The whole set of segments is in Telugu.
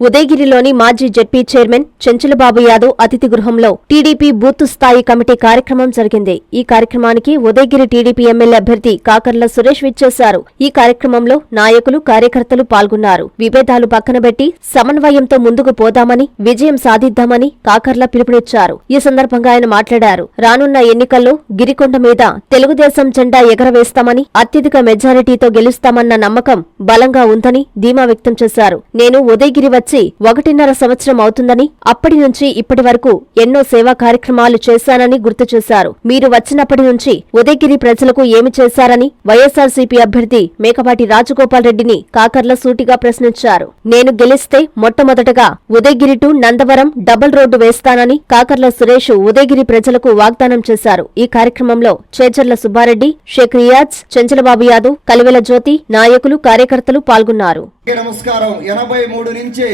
ఉదయగిరిలోని మాజీ జెడ్పీ చైర్మన్ చెంచులబాబు యాదవ్ అతిథి గృహంలో టీడీపీ బూత్ స్థాయి కమిటీ కార్యక్రమం జరిగింది. ఈ కార్యక్రమానికి ఉదయగిరి టీడీపీ ఎమ్మెల్యే అభ్యర్థి కాకర్ల సురేష్ విచ్చేశారు. ఈ కార్యక్రమంలో నాయకులు కార్యకర్తలు పాల్గొన్నారు. విభేదాలు పక్కనబెట్టి సమన్వయంతో ముందుకు పోదామని విజయం సాధిద్దామని కాకర్ల పిలుపునిచ్చారు. ఈ సందర్భంగా ఆయన మాట్లాడారు. రానున్న ఎన్నికల్లో గిరికొండ మీద తెలుగుదేశం జెండా ఎగరవేస్తామని అత్యధిక మెజారిటీతో గెలుస్తామన్న నమ్మకం బలంగా ఉందని ధీమా వ్యక్తం చేశారు. నేను ఉదయగిరి వచ్చి ఒకటిన్నర సంవత్సరం అవుతుందని అప్పటి నుంచి ఇప్పటి వరకు ఎన్నో సేవా కార్యక్రమాలు చేశానని గుర్తు చేశారు. మీరు వచ్చినప్పటి నుంచి ఉదయగిరి ప్రజలకు ఏమి చేశారని వైఎస్ఆర్సీపీ అభ్యర్థి మేకపాటి రాజగోపాల్ రెడ్డిని కాకర్ల సూటిగా ప్రశ్నించారు. నేను గెలిస్తే మొట్టమొదటగా Udayagiri to Nandavaram double road వేస్తానని కాకర్ల సురేష్ ఉదయగిరి ప్రజలకు వాగ్దానం చేశారు. ఈ కార్యక్రమంలో చేచర్ల సుబ్బారెడ్డి షేక్ రియాజ్ చెంచలబాబు యాదవ్ కలివెల జ్యోతి నాయకులు కార్యకర్తలు పాల్గొన్నారు. నమస్కారం. ఎనభై మూడు నుంచి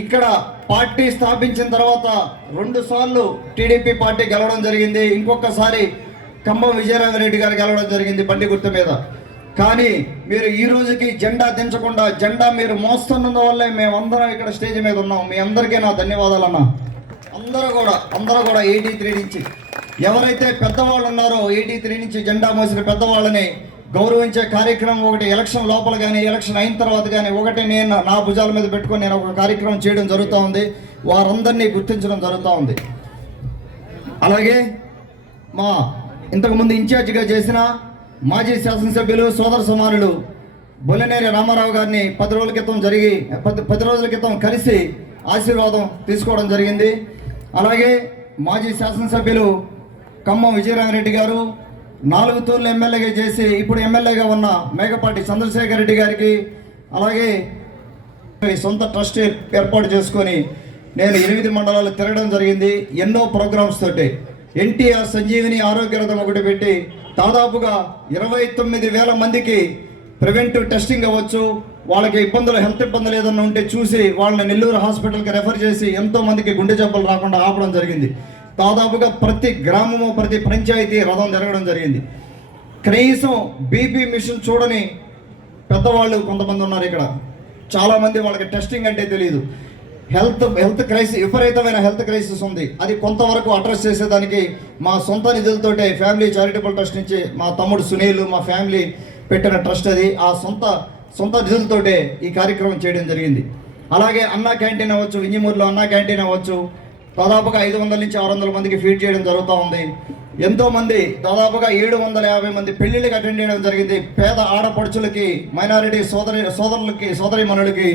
ఇక్కడ పార్టీ స్థాపించిన తర్వాత రెండు సార్లు టీడీపీ పార్టీ గెలవడం జరిగింది. ఇంకొకసారి ఖమ్మం విజయరామరెడ్డి గారు గెలవడం జరిగింది బండి గుర్తు మీద. కానీ మీరు ఈ రోజుకి జెండా దించకుండా జెండా మీరు మోస్తున్నందు వల్లే మేమందరం ఇక్కడ స్టేజ్ మీద ఉన్నాం. మీ అందరికీ నా ధన్యవాదాలు అన్న అందరూ కూడా అందరూ కూడా ఎయిటీ త్రీ నుంచి. ఎవరైతే పెద్దవాళ్ళు ఉన్నారో ఎయిటీ త్రీ నుంచి జెండా మోసిన పెద్దవాళ్ళని గౌరవించే కార్యక్రమం ఒకటి ఎలక్షన్ లోపల కానీ ఎలక్షన్ అయిన తర్వాత కానీ ఒకటి నేను నా భుజాల మీద పెట్టుకొని నేను ఒక కార్యక్రమం చేయడం జరుగుతూ ఉంది. వారందరినీ గుర్తించడం జరుగుతూ ఉంది. అలాగే మా ఇంతకుముందు ఇన్ఛార్జిగా చేసిన మాజీ శాసనసభ్యులు సోదర సమానులు బొల్లనేని రామారావు గారిని పది రోజుల క్రితం జరిగి పది పది రోజుల క్రితం కలిసి ఆశీర్వాదం తీసుకోవడం జరిగింది. అలాగే మాజీ శాసనసభ్యులు ఖమ్మం విజయరామరెడ్డి గారు నాలుగు తూర్లు ఎమ్మెల్యేగా చేసి ఇప్పుడు ఎమ్మెల్యేగా ఉన్న మేకపాటి చంద్రశేఖర్ రెడ్డి గారికి అలాగే సొంత ట్రస్ట్ ఏర్పాటు చేసుకొని నేను ఎనిమిది మండలాలు తిరగడం జరిగింది. ఎన్నో ప్రోగ్రామ్స్ తోటి ఎన్టీఆర్ సంజీవిని ఆరోగ్య రథం ఒకటి పెట్టి దాదాపుగా ఇరవై తొమ్మిది వేల మందికి ప్రివెంటివ్ టెస్టింగ్ అవ్వచ్చు. వాళ్ళకి ఇబ్బందులు హెల్త్ ఇబ్బందులు ఏదైనా ఉంటే చూసి వాళ్ళని నెల్లూరు హాస్పిటల్కి రెఫర్ చేసి ఎంతో మందికి గుండె జబ్బులు రాకుండా ఆపడం జరిగింది. దాదాపుగా ప్రతి గ్రామము ప్రతి పంచాయతీ రథం జరగడం జరిగింది. కనీసం బీపీ మిషన్ చూడని పెద్దవాళ్ళు కొంతమంది ఉన్నారు ఇక్కడ. చాలామంది వాళ్ళకి టెస్టింగ్ అంటే తెలియదు హెల్త్ హెల్త్ క్రైసిస్ విపరీతమైన హెల్త్ క్రైసిస్ ఉంది. అది కొంతవరకు అడ్రస్ చేసేదానికి మా సొంత నిధులతోటే ఫ్యామిలీ చారిటబుల్ ట్రస్ట్ నుంచి మా తమ్ముడు సునీల్ మా ఫ్యామిలీ పెట్టిన ట్రస్ట్ అది. ఆ సొంత సొంత నిధులతోటే ఈ కార్యక్రమం చేయడం జరిగింది. అలాగే అన్నా క్యాంటీన్ అవ్వచ్చు వింజమూరులో అన్నా క్యాంటీన్ అవ్వచ్చు దాదాపుగా ఐదు వందల నుంచి ఆరు వందల మందికి ఫీడ్ చేయడం జరుగుతూ ఉంది. ఎంతోమంది దాదాపుగా ఏడు వందల యాభై మంది పెళ్ళిళ్ళకి అటెండ్ చేయడం జరిగింది. పేద ఆడపడుచులకి మైనారిటీ సోదరి సోదరులకి సోదరిమణులకి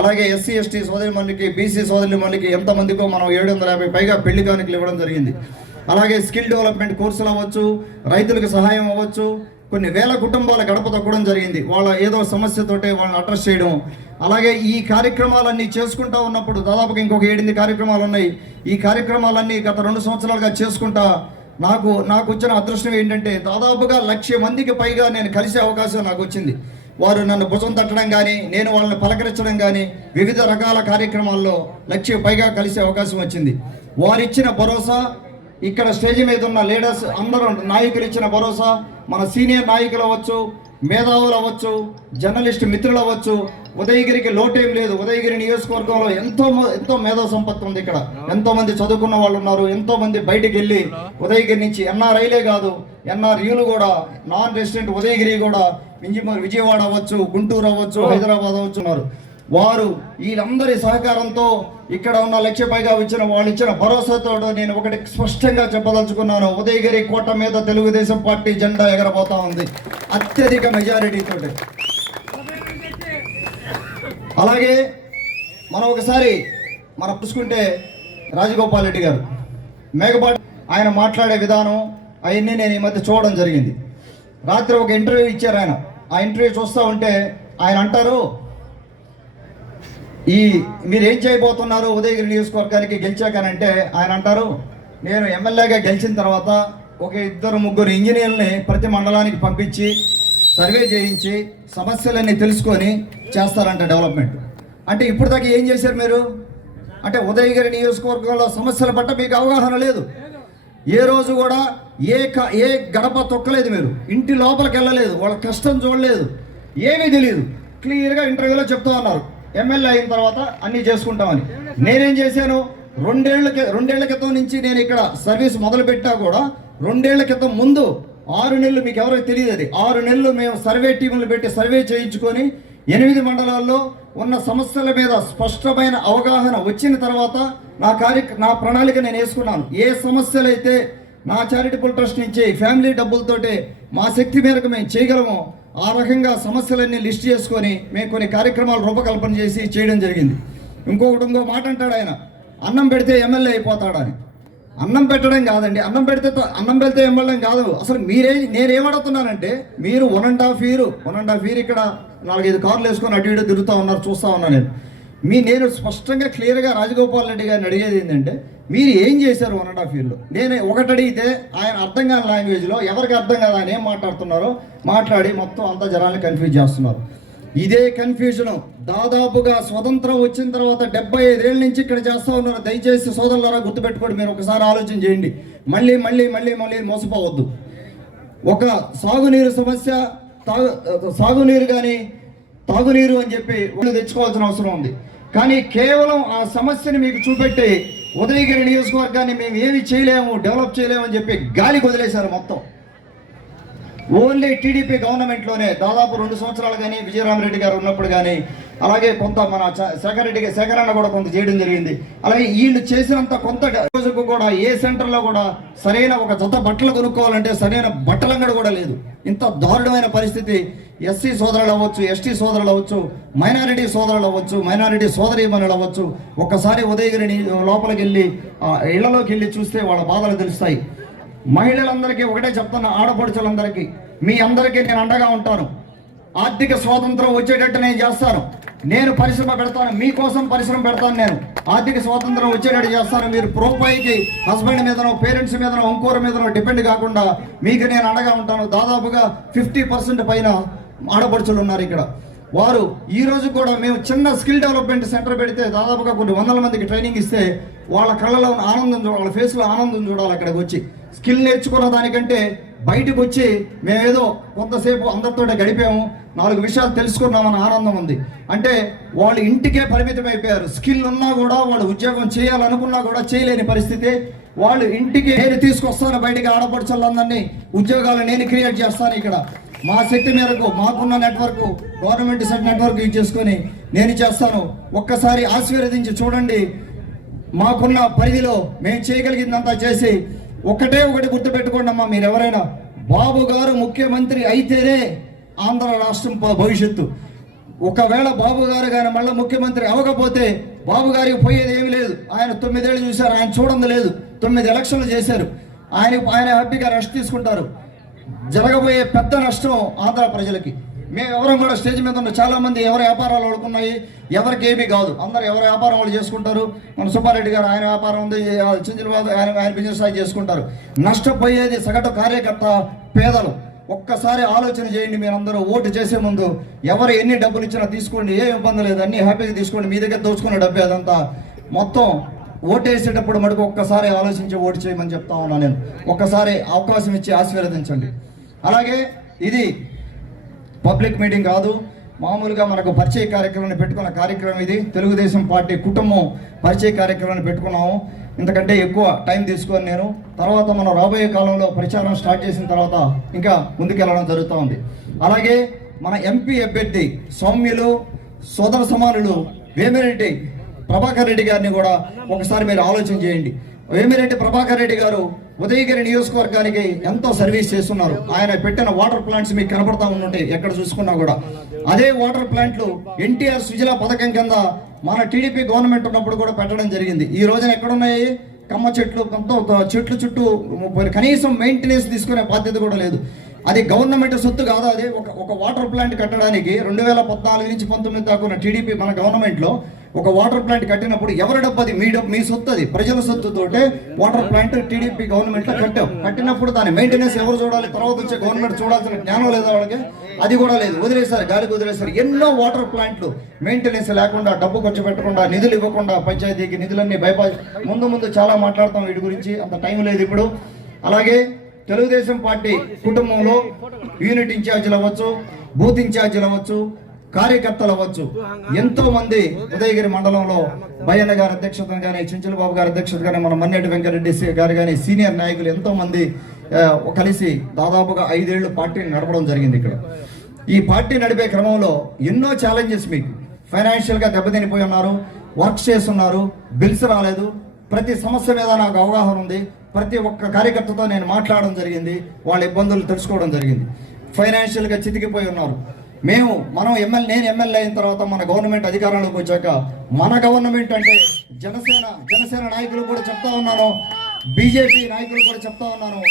అలాగే ఎస్సీ ఎస్టీ సోదరిమణులకి బీసీ సోదరిమణులకి ఎంతమందికో మనం ఏడు వందల యాభై పైగా పెళ్ళి కానుకలు ఇవ్వడం జరిగింది. అలాగే స్కిల్ డెవలప్మెంట్ కోర్సులు అవ్వచ్చు రైతులకు సహాయం అవ్వచ్చు కొన్ని వేల కుటుంబాల గడప తొక్కడం జరిగింది. వాళ్ళ ఏదో సమస్యతోటే వాళ్ళని అడ్రస్ చేయడం. అలాగే ఈ కార్యక్రమాలన్నీ చేసుకుంటా ఉన్నప్పుడు దాదాపుగా ఇంకొక ఏడెనిమిది కార్యక్రమాలు ఉన్నాయి. ఈ కార్యక్రమాలన్నీ గత రెండు సంవత్సరాలుగా చేసుకుంటా నాకు నాకు వచ్చిన అదృష్టం ఏంటంటే దాదాపుగా లక్ష మందికి పైగా నేను కలిసే అవకాశం నాకు వచ్చింది. వారు నన్ను భుజం తట్టడం కానీ నేను వాళ్ళని పలకరించడం కానీ వివిధ రకాల కార్యక్రమాల్లో లక్ష పైగా కలిసే అవకాశం వచ్చింది. వారిచ్చిన భరోసా ఇక్కడ స్టేజ్ మీద ఉన్న లీడర్స్ అందరూ నాయకులు ఇచ్చిన భరోసా మన సీనియర్ నాయకులు అవ్వచ్చు మేధావులు అవ్వచ్చు జర్నలిస్ట్ మిత్రులు అవ్వచ్చు ఉదయగిరికి లోటేం లేదు. ఉదయగిరి నియోజకవర్గంలో ఎంతో మ- ఎంతో మేధో సంపత్తి ఉంది ఇక్కడ. ఎంతో మంది చదువుకున్న వాళ్ళు ఉన్నారు ఎంతో మంది బయటికి వెళ్ళి ఉదయగిరి నుంచి ఎన్ఆర్ఐలే కాదు ఎన్ఆర్యూలు కూడా నాన్ రెసిడెంట్ ఉదయగిరి కూడా విజయవాడ అవ్వచ్చు గుంటూరు అవ్వచ్చు హైదరాబాద్ అవ్వచ్చు ఉన్నారు. వారు వీళ్ళందరి సహకారంతో ఇక్కడ ఉన్న లక్ష పైగా ఇచ్చిన వాళ్ళు ఇచ్చిన భరోసాతో నేను ఒకటి స్పష్టంగా చెప్పదలుచుకున్నాను. ఉదయగిరి కోట మీద తెలుగుదేశం పార్టీ జెండా ఎగరబోతా ఉంది. అత్యధిక మెజారిటీతో అలాగే మనం ఒకసారి మనం చూసుకుంటే రాజగోపాల్ రెడ్డి గారు మేఘపాటి ఆయన మాట్లాడే విధానం అవన్నీ నేను ఈ మధ్య చూడడం జరిగింది. రాత్రి ఒక ఇంటర్వ్యూ ఇచ్చారు ఆయన. ఆ ఇంటర్వ్యూ చూస్తూ ఉంటే ఆయన అంటారు ఈ మీరు ఏం చేయబోతున్నారు? ఉదయగిరి నియోజకవర్గానికి గెలిచాకనంటే ఆయన అంటారు నేను ఎమ్మెల్యేగా గెలిచిన తర్వాత ఒక ఇద్దరు ముగ్గురు ఇంజనీర్ని ప్రతి మండలానికి పంపించి సర్వే చేయించి సమస్యలన్నీ తెలుసుకొని చేస్తారంట డెవలప్మెంట్. అంటే ఇప్పుడు దాకా ఏం చేశారు మీరు? అంటే ఉదయగిరి నియోజకవర్గంలో సమస్యల పట్ల మీకు అవగాహన లేదు. ఏ రోజు కూడా ఏ క- ఏ గడప తొక్కలేదు మీరు. ఇంటి లోపలికి వెళ్ళలేదు. వాళ్ళ కష్టం చూడలేదు. ఏమీ తెలియదు క్లియర్గా ఇంటర్వ్యూలో చెప్తా ఉన్నారు. ఎమ్మెల్యే అయిన తర్వాత అన్ని చేసుకుంటామని. నేనేం చేశాను? రెండేళ్ళ రెండేళ్ళ క్రితం నుంచి నేను ఇక్కడ సర్వీస్ మొదలు పెట్టా కూడా రెండేళ్ళ క్రితం ముందు ఆరు నెలలు మీకు ఎవరికి తెలియదు అది. ఆరు నెలలు మేము సర్వే టీములు పెట్టి సర్వే చేయించుకొని ఎనిమిది మండలాల్లో ఉన్న సమస్యల మీద స్పష్టమైన అవగాహన వచ్చిన తర్వాత నా కార్య నా ప్రణాళిక నేను వేసుకున్నాను. ఏ సమస్యలు అయితే నా చారిటబుల్ ట్రస్ట్ నుంచి ఫ్యామిలీ డబ్బులతోటే మా శక్తి మేరకు మేము చేయగలమో ఆ రకంగా సమస్యలన్నీ లిస్ట్ చేసుకొని మేము కొన్ని కార్యక్రమాలు రూపకల్పన చేసి చేయడం జరిగింది. ఇంకొకటి ఇంకో మాట అంటాడు ఆయన. అన్నం పెడితే ఎమ్మెల్యే అయిపోతాడని. అన్నం పెట్టడం కాదండి. అన్నం పెడితే అన్నం పెడితే ఎమ్మెల్యే కాదు. అసలు మీరే నేనేమడుతున్నానంటే మీరు one and half year one and half year ఇక్కడ నాలుగైదు కార్లు వేసుకొని అటు ఇటు తిరుగుతూ ఉన్నారు చూస్తూ ఉన్నాను నేను. మీ నేను స్పష్టంగా క్లియర్గా రాజగోపాల్ రెడ్డి గారిని అడిగేది ఏంటంటే మీరు ఏం చేశారు వన్ అండ్ హాఫ్ ఇయర్లో నేను ఒకటి అడిగితే ఆయన అర్థం కాని లాంగ్వేజ్లో ఎవరికి అర్థం కాదు ఆయన ఏం మాట్లాడుతున్నారో మాట్లాడి మొత్తం అంతా జనాన్ని కన్ఫ్యూజ్ చేస్తున్నారు. ఇదే కన్ఫ్యూజను దాదాపుగా స్వతంత్రం వచ్చిన తర్వాత డెబ్బై ఐదేళ్ళ నుంచి ఇక్కడ చేస్తా ఉన్నారు. దయచేసి సోదరులారా గుర్తుపెట్టుకోండి మీరు ఒకసారి ఆలోచన చేయండి. మళ్ళీ మళ్ళీ మళ్ళీ మళ్ళీ మోసపోవద్దు. ఒక సాగునీరు సమస్య తాగు సాగునీరు కానీ తాగునీరు అని చెప్పి వాళ్ళు తెచ్చుకోవాల్సిన అవసరం ఉంది. కానీ కేవలం ఆ సమస్యని మీకు చూపెట్టి ఉదయగిరి నియోజకవర్గాన్ని మేము ఏమి చేయలేము డెవలప్ చేయలేము అని చెప్పి గాలికి వదిలేశారు మొత్తం. ఓన్లీ టీడీపీ గవర్నమెంట్లోనే దాదాపు రెండు సంవత్సరాలు కానీ విజయరామరెడ్డి గారు ఉన్నప్పుడు కానీ అలాగే కొంత మన చ- శేఖర్ రెడ్డి గారు- కూడా కొంత చేయడం జరిగింది. అలాగే వీళ్ళు చేసినంత కొంత రోజుకు కూడా ఏ సెంటర్లో కూడా సరైన ఒక జత బట్టలు కొనుక్కోవాలంటే సరైన బట్టలంగడ కూడా లేదు. ఇంత దారుణమైన పరిస్థితి. ఎస్సీ సోదరులు అవ్వచ్చు ఎస్టీ సోదరులు అవ్వచ్చు మైనారిటీ సోదరులు అవ్వచ్చు మైనారిటీ సోదరీమణులు అవ్వచ్చు ఒక్కసారి ఉదయగిరిని లోపలికి వెళ్ళి ఇళ్ళలోకి వెళ్ళి చూస్తే వాళ్ళ బాధలు తెలుస్తాయి. మహిళలందరికీ ఒకటే చెప్తాను ఆడపడుచులందరికీ మీ అందరికీ నేను అండగా ఉంటాను. ఆర్థిక స్వాతంత్రం వచ్చేటట్టు నేను చేస్తాను. నేను పరిశ్రమ పెడతాను మీకోసం పరిశ్రమ పెడతాను నేను. ఆర్థిక స్వాతంత్రం వచ్చేటట్టు చేస్తాను. మీరు ప్రోపాయికి హస్బెండ్ మీదనో పేరెంట్స్ మీదనో ఇంకోరి మీదనో డిపెండ్ కాకుండా మీకు నేను అండగా ఉంటాను. దాదాపుగా ఫిఫ్టీ పర్సెంట్ పైన ఆడపడుచులు ఉన్నారు ఇక్కడ. వారు ఈ రోజు కూడా మేము చిన్న స్కిల్ డెవలప్మెంట్ సెంటర్ పెడితే దాదాపుగా కొన్ని వందల మందికి ట్రైనింగ్ ఇస్తే వాళ్ళ కళ్ళలో ఉన్న ఆనందం చూడాలి వాళ్ళ ఫేస్లో ఆనందం చూడాలి అక్కడికి వచ్చి. స్కిల్ నేర్చుకున్న దానికంటే బయటకు వచ్చి మేమేదో కొంతసేపు అందరితో గడిపాము. నాలుగు విషయాలు తెలుసుకున్నామని ఆనందం ఉంది. అంటే వాళ్ళు ఇంటికే పరిమితం అయిపోయారు స్కిల్ ఉన్నా కూడా వాళ్ళు ఉద్యోగం చేయాలనుకున్నా కూడా చేయలేని పరిస్థితి. వాళ్ళు ఇంటికి నేను తీసుకొస్తాను బయటికి ఆడపడుచులందరినీ. ఉద్యోగాలు నేను క్రియేట్ చేస్తాను ఇక్కడ. మా శక్తి మేరకు మాకున్న network government set network use చేసుకొని నేను చేస్తాను. ఒక్కసారి ఆశీర్వదించి చూడండి. మాకున్న పరిధిలో మేము చేయగలిగిందంతా చేసి ఒకటే ఒకటి గుర్తుపెట్టుకోండి అమ్మా మీరు ఎవరైనా బాబు గారు ముఖ్యమంత్రి అయితేనే ఆంధ్ర రాష్ట్రం భవిష్యత్తు. ఒకవేళ బాబు గారు కానీ మళ్ళీ ముఖ్యమంత్రి అవ్వకపోతే బాబు గారికి పోయేది ఏమీ లేదు. ఆయన తొమ్మిదేళ్ళు చూశారు ఆయన చూడండి లేదు. తొమ్మిది ఎలక్షన్లు చేశారు. ఆయన ఆయన హ్యాపీగా రెస్ట్ తీసుకుంటారు. జరగబోయే పెద్ద నష్టం ఆంధ్ర ప్రజలకి. మేము ఎవరం కూడా స్టేజ్ మీద ఉన్న చాలామంది ఎవరి వ్యాపారాలు వాళ్ళకున్నాయి ఎవరికి ఏమీ కాదు. అందరు ఎవరి వ్యాపారం వాళ్ళు చేసుకుంటారు. మన సుబ్బారెడ్డి గారు ఆయన వ్యాపారం ఉంది చింజల ఆయన ఆయన బిజినెస్ ఆయన చేసుకుంటారు. నష్టపోయేది సగటు కార్యకర్త పేదలు. ఒక్కసారి ఆలోచన చేయండి మీరందరూ. ఓటు చేసే ముందు ఎవరు ఎన్ని డబ్బులు ఇచ్చినా తీసుకోండి ఏ ఇబ్బంది లేదు. అన్ని హ్యాపీగా తీసుకోండి. మీ దగ్గర దోచుకున్న డబ్బే అదంతా. మొత్తం ఓటు మటుకు ఒక్కసారి ఆలోచించి ఓటు చేయమని చెప్తా ఉన్నా నేను. ఒక్కసారి అవకాశం ఇచ్చి ఆశీర్వదించండి. అలాగే ఇది పబ్లిక్ మీటింగ్ కాదు మామూలుగా మనకు పరిచయ కార్యక్రమాన్ని పెట్టుకున్న కార్యక్రమం ఇది. తెలుగుదేశం పార్టీ కుటుంబం పరిచయ కార్యక్రమాన్ని పెట్టుకున్నాము. ఇంతకంటే ఎక్కువ టైం తీసుకొని నేను. తర్వాత మనం రాబోయే కాలంలో ప్రచారం స్టార్ట్ చేసిన తర్వాత ఇంకా ముందుకెళ్ళడం జరుగుతూ ఉంది. అలాగే మన ఎంపీ అభ్యర్థి సౌమ్యులు సోదర సమానులు వేమిరెడ్డి ప్రభాకర్ రెడ్డి గారిని కూడా ఒకసారి మీరు ఆలోచన చేయండి. వేమిరెడ్డి ప్రభాకర్ రెడ్డి గారు ఉదయగిరి నియోజకవర్గానికి ఎంతో సర్వీస్ చేస్తున్నారు. ఆయన పెట్టిన వాటర్ ప్లాంట్స్ మీకు కనపడతా ఉంటుంటాయి ఎక్కడ చూసుకున్నా కూడా. అదే వాటర్ ప్లాంట్లు ఎన్టీఆర్ సుజల పథకం కింద మన టీడీపీ గవర్నమెంట్ ఉన్నప్పుడు కూడా పెట్టడం జరిగింది. ఈ రోజున ఎక్కడున్నాయి? కమ్మ చెట్లు కొంత చెట్లు చుట్టూ కనీసం మెయింటెనెన్స్ తీసుకునే బాధ్యత కూడా లేదు. అది గవర్నమెంట్ సొత్తు కాదు అది ఒక ఒక వాటర్ ప్లాంట్ కట్టడానికి రెండు వేల పద్నాలుగు నుంచి పంతొమ్మిది దాకా ఉన్న టీడీపీ మన గవర్నమెంట్లో ఒక వాటర్ ప్లాంట్ కట్టినప్పుడు ఎవరి డబ్బు అది మీ డబ్బు మీ సొత్తు అది ప్రజల సొత్తుతోటే వాటర్ ప్లాంట్ టీడీపీ గవర్నమెంట్లో కట్టాం. కట్టినప్పుడు దాని మెయింటెనెన్స్ ఎవరు చూడాలి? తర్వాత వచ్చే గవర్నమెంట్ చూడాల్సిన జ్ఞానం లేదా వాళ్ళకి? అది కూడా లేదు. వదిలేశారు గాలికి వదిలేశారు. ఎన్నో వాటర్ ప్లాంట్లు మెయింటెనెన్స్ లేకుండా డబ్బు ఖర్చు పెట్టకుండా నిధులు ఇవ్వకుండా పంచాయతీకి నిధులన్నీ బైపాస్. ముందు ముందు చాలా మాట్లాడతాం వీటి గురించి. అంత టైం లేదు ఇప్పుడు. అలాగే తెలుగుదేశం పార్టీ కుటుంబంలో యూనిట్ ఇన్ఛార్జీలు అవ్వచ్చు బూత్ ఇన్ఛార్జీలు అవ్వచ్చు కార్యకర్తలు అవ్వచ్చు. ఎంతో మంది ఉదయగిరి మండలంలో భయన్న గారి అధ్యక్షతన కానీ చించల బాబు గారి అధ్యక్షత కానీ మన మన్నెటి వెంకటరెడ్డి గారు కానీ సీనియర్ నాయకులు ఎంతో మంది కలిసి దాదాపుగా ఐదేళ్ళు పార్టీని నడపడం జరిగింది ఇక్కడ. ఈ పార్టీ నడిపే క్రమంలో ఎన్నో ఛాలెంజెస్ మీకు. ఫైనాన్షియల్గా దెబ్బతినిపోయి ఉన్నారు వర్క్ చేస్తున్నారు బిల్స్ రాలేదు ప్రతి సమస్య మీద నాకు అవగాహన ఉంది. ప్రతి ఒక్క కార్యకర్తతో నేను మాట్లాడడం జరిగింది వాళ్ళ ఇబ్బందులు తెలుసుకోవడం జరిగింది. ఫైనాన్షియల్గా చితికిపోయి ఉన్నారు. మేము మనం ఎమ్మెల్యే నేను ఎమ్మెల్యే అయిన తర్వాత మన గవర్నమెంట్ అధికారంలోకి వచ్చాక మన గవర్నమెంట్ అంటే జనసేన జనసేన నాయకులు కూడా చెప్తా ఉన్నాను. బీజేపీ నాయకులు కూడా చెప్తా ఉన్నాను.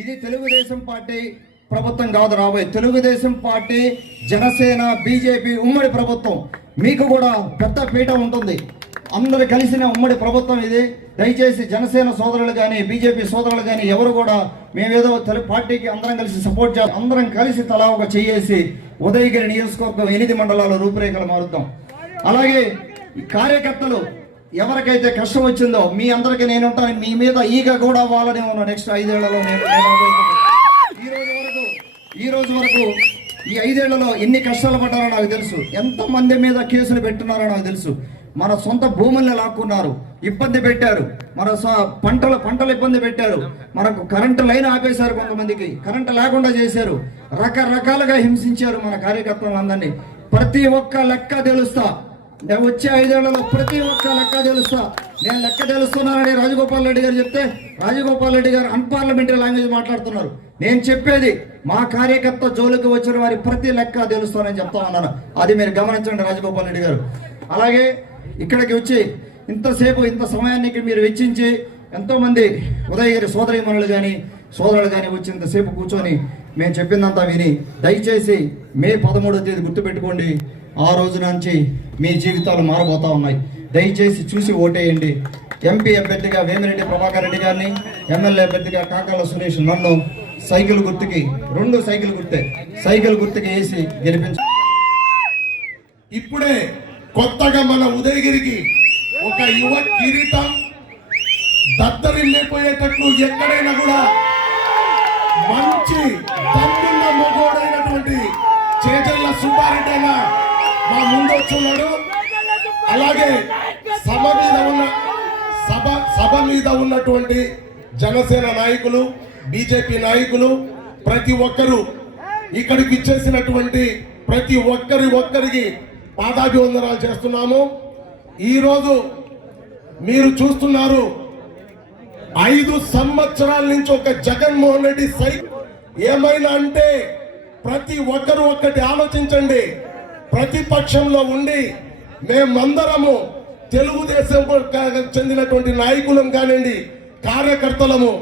ఇది తెలుగుదేశం పార్టీ ప్రభుత్వం కాదు రాబోయే. తెలుగుదేశం పార్టీ జనసేన బీజేపీ ఉమ్మడి ప్రభుత్వం. మీకు కూడా పెద్ద పీట ఉంటుంది. అందరు కలిసిన ఉమ్మడి ప్రభుత్వం ఇది. దయచేసి జనసేన సోదరులు కానీ బీజేపీ సోదరులు కానీ ఎవరు కూడా మేమేదో తెలుగు పార్టీకి అందరం కలిసి సపోర్ట్ చేస్తాం అందరం కలిసి తలా ఒక చేసి ఉదయగిరి నియోజకవర్గం ఎనిమిది మండలాల రూపురేఖలు మారుద్దాం. అలాగే కార్యకర్తలు ఎవరికైతే కష్టం వచ్చిందో మీ అందరికీ నేను ఉంటాను మీ మీద ఈగ కూడా అవ్వాలని ఉన్నాను నెక్స్ట్ ఐదేళ్ళలో నేను ఈ రోజు వరకు ఈ రోజు వరకు ఈ ఐదేళ్ళలో ఎన్ని కష్టాలు పడ్డారో నాకు తెలుసు. ఎంత మంది మీద కేసులు పెట్టున్నారో నాకు తెలుసు. మన సొంత భూముల్ని లాక్కున్నారు. ఇబ్బంది పెట్టారు. మన స- పంటలు ఇబ్బంది పెట్టారు. మనకు కరెంటు లైన్ ఆపేశారు కొంతమందికి. కరెంటు లేకుండా చేశారు. రకరకాలుగా హింసించారు మన కార్యకర్తలందరినీ ప్రతి ఒక్క లెక్క తెలుస్తా. నేను వచ్చే ఐదేళ్ళలో ప్రతి ఒక్క లెక్క తెలుస్తా. నేను లెక్క తెలుస్తున్నానని రాజగోపాల్ రెడ్డి గారు చెప్తే రాజగోపాల్ రెడ్డి గారు అన్పార్లమెంటరీ లాంగ్వేజ్ మాట్లాడుతున్నారు. నేను చెప్పేది మా కార్యకర్త జోలికి వచ్చిన వారి ప్రతి లెక్క తెలుస్తానని చెప్తా ఉన్నాను. అది మీరు గమనించండి రాజగోపాల్ రెడ్డి గారు. అలాగే ఇక్కడికి వచ్చి ఇంతసేపు ఇంత సమయాన్ని ఇక్కడ మీరు వెచ్చించి ఎంతోమంది ఉదయగిరి ఉదయగిరి సోదరిమణులు కానీ సోదరులు కానీ వచ్చి ఇంతసేపు కూర్చొని మేము చెప్పిందంతా విని దయచేసి మే పదమూడో తేదీ గుర్తుపెట్టుకోండి. ఆ రోజు నుంచి మీ జీవితాలు మారబోతా ఉన్నాయి. దయచేసి చూసి ఓటేయండి. ఎంపీ అభ్యర్థిగా వేమిరెడ్డి ప్రభాకర్ రెడ్డి గారిని ఎమ్మెల్యే అభ్యర్థిగా కాకాల సురేష్ నన్ను సైకిల్ గుర్తుకి రెండు సైకిల్ గుర్తే సైకిల్ గుర్తుకి వేసి గెలిపించు ఇప్పుడే కొత్తగా మన ఉదయగిరికి ఒక యువ కిరీటం దద్దరిల్లిపోయేటట్లు ఎక్కడైనా కూడా మంచి దమ్మున్న మగోడైనటువంటి చేజల్ల సుబ్బారెడ్డి మా ముందు వచ్చున్నాడు అలాగే సభ మీద ఉన్న సభ సభ మీద ఉన్నటువంటి జనసేన నాయకులు బీజేపీ నాయకులు ప్రతి ఒక్కరూ ఇక్కడికి ఇచ్చేసినటువంటి ప్రతి ఒక్కరి ఒక్కరికి పాదాభివందనాలు చేస్తున్నాము. ఈరోజు మీరు చూస్తున్నారు ఐదు సంవత్సరాల నుంచి ఒక జగన్మోహన్ రెడ్డి సై ఏమైనా అంటే ప్రతి ఒక్కరు ఒక్కటి ఆలోచించండి. ప్రతిపక్షంలో ఉండి మేమందరము తెలుగుదేశం చెందినటువంటి నాయకులం కానివ్వండి కార్యకర్తలము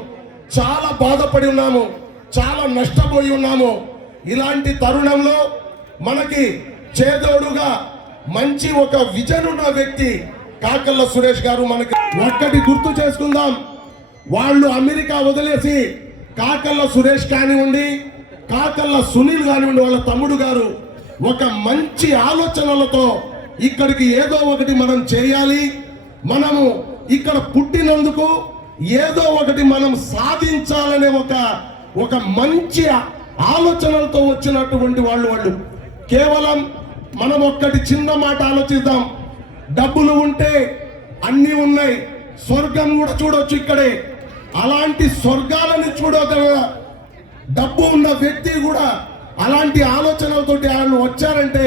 చాలా బాధపడి ఉన్నాము చాలా నష్టపోయి ఉన్నాము. ఇలాంటి తరుణంలో మనకి చేదోడుగా మంచి ఒక విజన్ ఉన్న వ్యక్తి కాకల్ల సురేష్ గారు మనకి ఒక్కటి గుర్తు చేసుకుందాం. వాళ్ళు అమెరికా వదిలేసి కాకల్ల సురేష్ కానివ్వండి కాకల్ల సునీల్ కానివ్వండి వాళ్ళ తమ్ముడు గారు ఒక మంచి ఆలోచనలతో ఇక్కడికి ఏదో ఒకటి మనం చేయాలి. మనము ఇక్కడ పుట్టినందుకు ఏదో ఒకటి మనం సాధించాలనే ఒక ఒక మంచి ఆలోచనలతో వచ్చినటువంటి వాళ్ళు వాళ్ళు. కేవలం మనం ఒక్కటి చిన్న మాట ఆలోచిద్దాం. డబ్బులు ఉంటే అన్ని ఉన్నాయి. స్వర్గం కూడా చూడొచ్చు ఇక్కడే. అలాంటి స్వర్గాలను చూడగల డబ్బు ఉన్న వ్యక్తి కూడా అలాంటి ఆలోచనలతోటి ఆయన వచ్చారంటే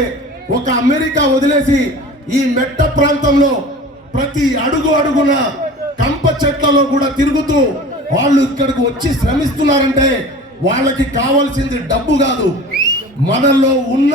ఒక అమెరికా వదిలేసి ఈ మెట్ట ప్రాంతంలో ప్రతి అడుగు అడుగున కంప చెట్లలో కూడా తిరుగుతూ వాళ్ళు ఇక్కడికి వచ్చి శ్రమిస్తున్నారంటే వాళ్ళకి కావాల్సింది డబ్బు కాదు. మనలో ఉన్న